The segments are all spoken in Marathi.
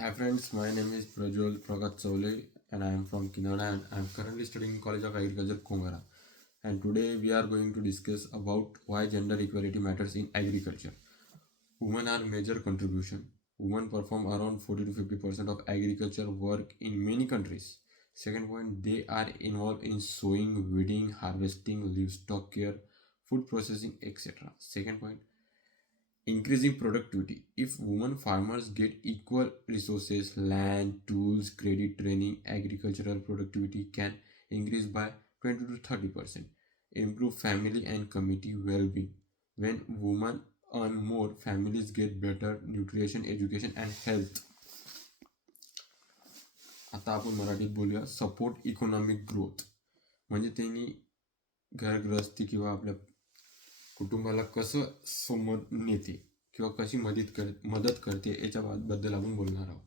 Hi friends, my name is Prajwal Pragat Chaule and I am from Kinada and I am currently studying in College of Agriculture Kongara. And today we are going to discuss about why gender equality matters in agriculture. Women are major contribution. Women perform around 40 to 50% of agriculture work in many countries. Second point, they are involved in sowing, weeding, harvesting, livestock care, food processing, etc. Second point, increasing productivity. If women farmers get equal resources, land, tools, credit, training, agricultural productivity can increase by 20 to 30%. Improve family and community well-being. When women earn more, families get better nutrition, education and health. आता आपण मराठीत बोलूया सपोर्ट इकॉनॉमिक ग्रोथ. म्हणजे त्यांनी घरगृहस्थी किंवा आपल्या कुटुंबाला कसं समोर नेते किंवा कशी मदत करते याच्याबद्दल आपण बोलणार आहोत.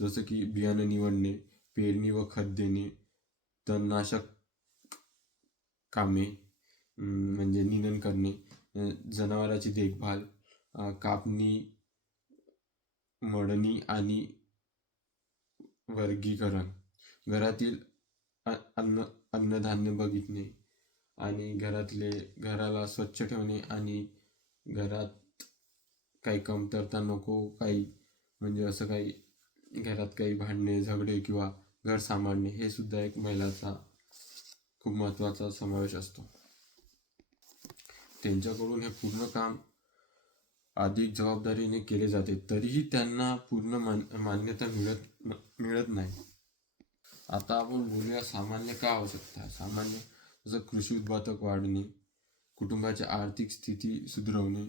जसं की बियाणं निवडणे, पेरणी व खत देणे, तणनाशक कामे म्हणजे निंदण करणे, जनावरांची देखभाल, कापणी, मळणी आणि वर्गीकरण, घरातील अन्नधान्य बघितणे आणि घराला स्वच्छ ठेवणे आणि घरात काही कमतरता नको, काही म्हणजे असं काही घरात काही भांडणे झगडे किंवा घर सांभाळणे हे सुद्धा एक महिलाचा खूप महत्त्वाचा समावेश असतो. त्यांच्याकडून हे पूर्ण काम अधिक जबाबदारीने केले जाते, तरीही त्यांना पूर्ण मान्यता मिळत नाही. आता आपण बोलूया सामान्य का आवश्यकता आहे. सामान्य जसं कृषी उत्पादक वाढणे, कुटुंबाची आर्थिक स्थिती सुधारवणे,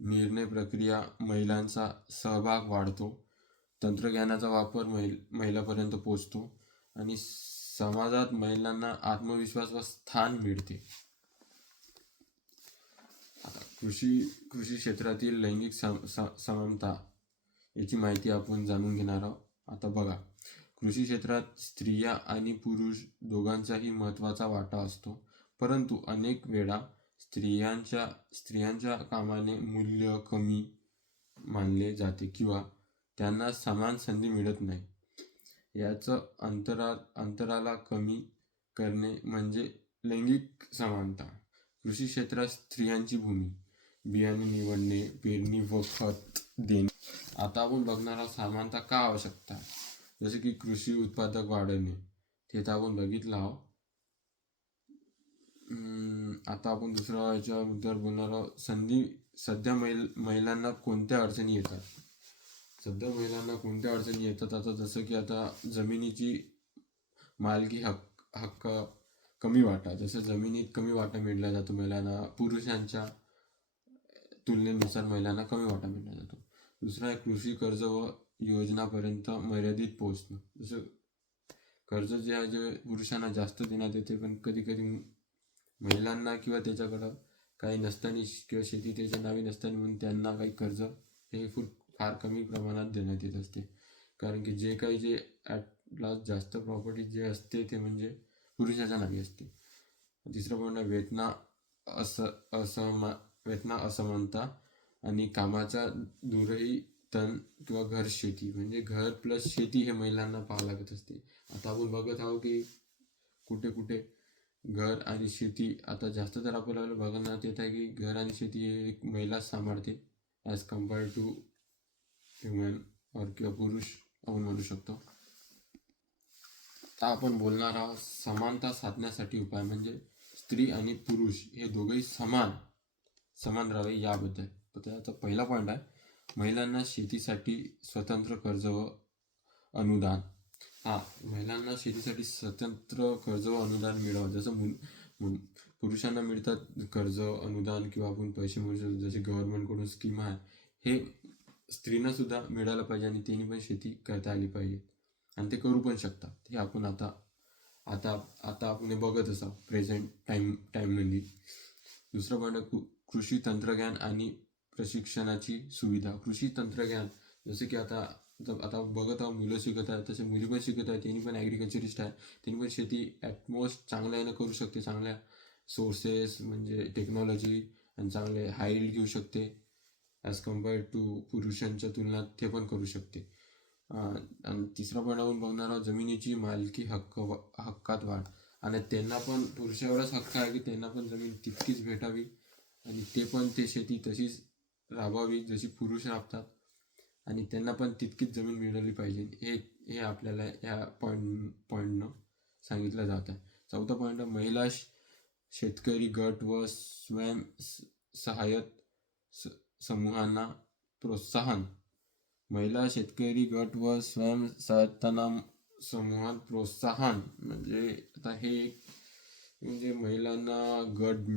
निर्णय प्रक्रिया महिलांचा सहभाग वाढतो, तंत्रज्ञानाचा वापर महिलांपर्यंत पोहोचतो आणि समाजात महिलांना आत्मविश्वास व स्थान मिळते. आता कृषी क्षेत्रातील लैंगिक समानता याची माहिती आपण जाणून घेणार आहोत. आता बघा, कृषी क्षेत्रात स्त्रिया आणि पुरुष दोघांचाही महत्त्वाचा वाटा असतो, परंतु अनेक वेळा स्त्रियांच्या कामाने मूल्य कमी मानले जाते किंवा त्यांना समान संधी मिळत नाही. याचं अंतराला कमी करणे म्हणजे लैंगिक समानता. कृषी क्षेत्रात स्त्रियांची भूमी, बियाणे निवडणे, पेरणी व खत देणे. आता आपण बघणार आहोत समानता का आवश्यकता आहे. जसे की कृषी उत्पादक वाढवणे, ते तर आपण बघितलं आहोत. आता आपण दुसऱ्या याच्याबद्दल बोलणार आहोत. सध्या महिलांना कोणत्या अडचणी येतात. आता जसं की आता जमिनीची मालकी हक्क कमी वाटा, जसं जमिनीत कमी वाटा मिळला जातो महिलांना, पुरुषांच्या तुलनेनुसार महिलांना कमी वाटा मिळला जातो. दुसरा आहे कृषी कर्ज व योजनापर्यंत मर्यादित पोहोचणं. जसं कर्ज जे आहे जे पुरुषांना जास्त देण्यात येते, पण कधी कधी महिलांना किंवा त्याच्याकडं काही नसताना किंवा शेती त्याच्या नावी नसताना म्हणून त्यांना काही कर्ज हे फार कमी प्रमाणात देण्यात येत असते. कारण की जे ॲट लास्ट जास्त प्रॉपर्टी जे असते ते म्हणजे पुरुषाच्या नावी असते. तिसरं पॉईंट आहे वेतना असमानता आणि कामाचा दूरही तण किंवा घर शेती, म्हणजे घर प्लस शेती हे महिलांना पाहावं लागत असते. आता आपण बघत आहोत की कुठे कुठे घर आणि शेती आता जास्त तर आपल्याला बघण्यात येत आहे की घर आणि शेती हे एक महिलाच सांभाळते ॲज कम्पेअर्ड टू ह्युमन किंवा पुरुष आपण म्हणू शकतो. आता आपण बोलणार आहोत समानता साधण्यासाठी उपाय, म्हणजे स्त्री आणि पुरुष हे दोघेही समान राहावे याबद्दल. तर त्याचा पहिला पॉईंट आहे महिलांना शेतीसाठी स्वतंत्र कर्ज व अनुदान. महिलांना शेतीसाठी स्वतंत्र कर्ज व अनुदान मिळावं. जसं पुरुषांना मिळतात कर्ज अनुदान किंवा आपण पैसे मिळू शकतो, जसे गव्हर्नमेंटकडून स्कीम आहे, हे स्त्रींना सुद्धा मिळालं पाहिजे आणि त्यांनी पण शेती करता आली पाहिजे आणि ते करू पण शकतात. हे आपण आता आपण हे बघत असावं प्रेझेंट टाईममध्ये. दुसरं पॉईंट कृषी तंत्रज्ञान आणि प्रशिक्षणाची सुविधा. कृषी तंत्रज्ञान जसं की आता बघत आहोत मुलं शिकत आहेत, तसे मुली पण शिकत आहेत, त्यांनी पण ॲग्रिकल्चरिस्ट आहे, त्यांनी पण शेती ॲटमोस्ट चांगल्या यानं करू शकते, चांगल्या सोर्सेस म्हणजे टेक्नॉलॉजी आणि चांगले हाईल्ड घेऊ शकते ॲज कम्पेअर्ड टू पुरुषांच्या तुलनात ते पण करू शकते. आणि तिसरा पॉईंट आपण बघणार आहोत जमिनीची मालकी हक्कात वाढ. आणि त्यांना पण पुरुषावरच हक्क आहे की त्यांना पण जमीन तितकीच भेटावी आणि ते पण ते शेती तशीच राबावी जशी पुरुष राबतात आणि त्यांना पण तितकीच जमीन मिळाली पाहिजे. हे हे आपल्याला या पॉईंटनं सांगितलं जात आहे. चौथा पॉईंट आहे महिला शेतकरी गट व सहाय्यत समूहांना प्रोत्साहन. महिला शेतकरी गट व स्वयंसहायता समूहात प्रोत्साहन म्हणजे आता हे म्हणजे महिलांना गट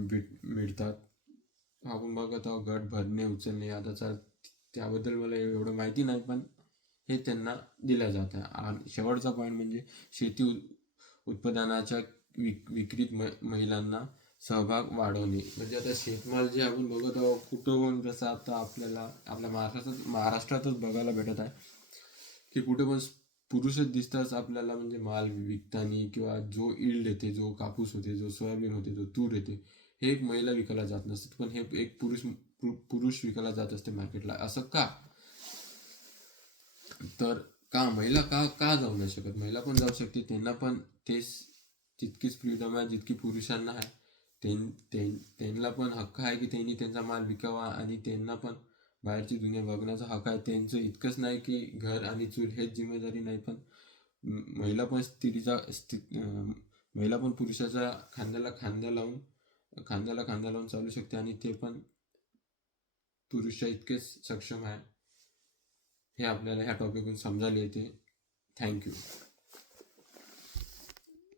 मिळतात. आपण बघत आहोत गट भरणे उचलणे. आता त्याबद्दल मला एवढं माहिती नाही पण हे त्यांना दिलं जात आहे. आणि शेवटचा पॉईंट म्हणजे शेती उत्पादनाच्या विक्रीत महिलांना सहभाग वाढवणे. म्हणजे आता शेतमाल जे आपण बघत आहोत कुठं पण जसं आता आपल्याला आपल्या महाराष्ट्रातच बघायला भेटत आहे की कुठे पण पुरुषच दिसतात आपल्याला. म्हणजे माल विकताना किंवा जो ईल्ड येते, जो कापूस होते, जो सोयाबीन होते, जो तूर येते, हे एक महिला विकायला जात नसते पण हे एक पुरुष विकायला जात असते मार्केटला. असं का? तर का महिला का जाऊ नाही शकत? महिला पण जाऊ शकते. त्यांना पण तेच तितकीच फ्रीडम आहे जितकी पुरुषांना आहे. त्यांना पण हक्क आहे की त्यांनी त्यांचा माल विकावा आणि त्यांना पण बाहेरची दुनिया बघण्याचा हक्क आहे. त्यांचं इतकंच नाही की घर आणि चूल हेच जिम्मेदारी नाही पण महिला पण महिला पण पुरुषाच्या खांद्याला खांदा लावून चालू शकते आणि ते पण पुरुषा इतकेच सक्षम आहे. हे आपल्याला ह्या टॉपिकवरून समजायला येते. थँक्यू.